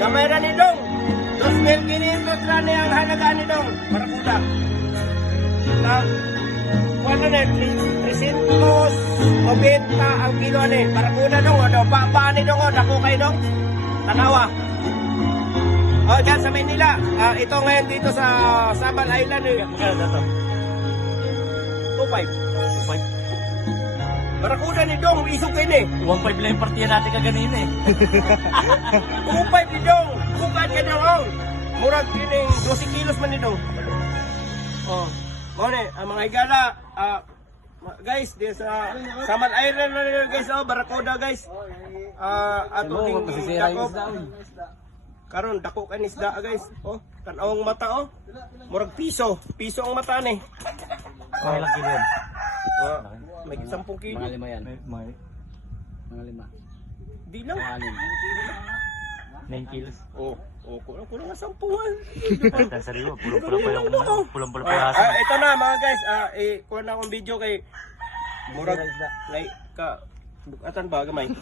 Gamay ra ni Dong. 2,500 ra ni ang halaga ni Dong. Barakuda. Na, wala na, 390 ang kilo ni. Barakuda Dong, o, pa ni Dong, o, dako kay Dong. Tanawa. O, dyan sa Manila. Ito ngayon dito sa Sabal Island. Magkano na to? 2.5. 2.5. Barakuda ni Dong, isog kayo ni. 1.5 lang yung partiya natin kaganina eh. 2.5 ni Dong. Bukad ka Dong, o. Murag kining 12 kilos man ni Dong. Oh, mone, ang mga igala, guys, di sa Samal Island na nila guys, oh, Barakuda guys. Ato ding dako. Karon dako kan isda guys. Oh, tan-awang mata oh. Murag piso ang mata ni. Mga ilang kilo yan? May 10 kilo. Mga lima yan. Mga lima. Di lang. Mga anim. 9 kilos. Oh, kulang nga 10-an. Tan sariwa, pulang-pula pa yung Ito na mga guys, kuha na akong video kay Murag like ka bukatan ba gamay.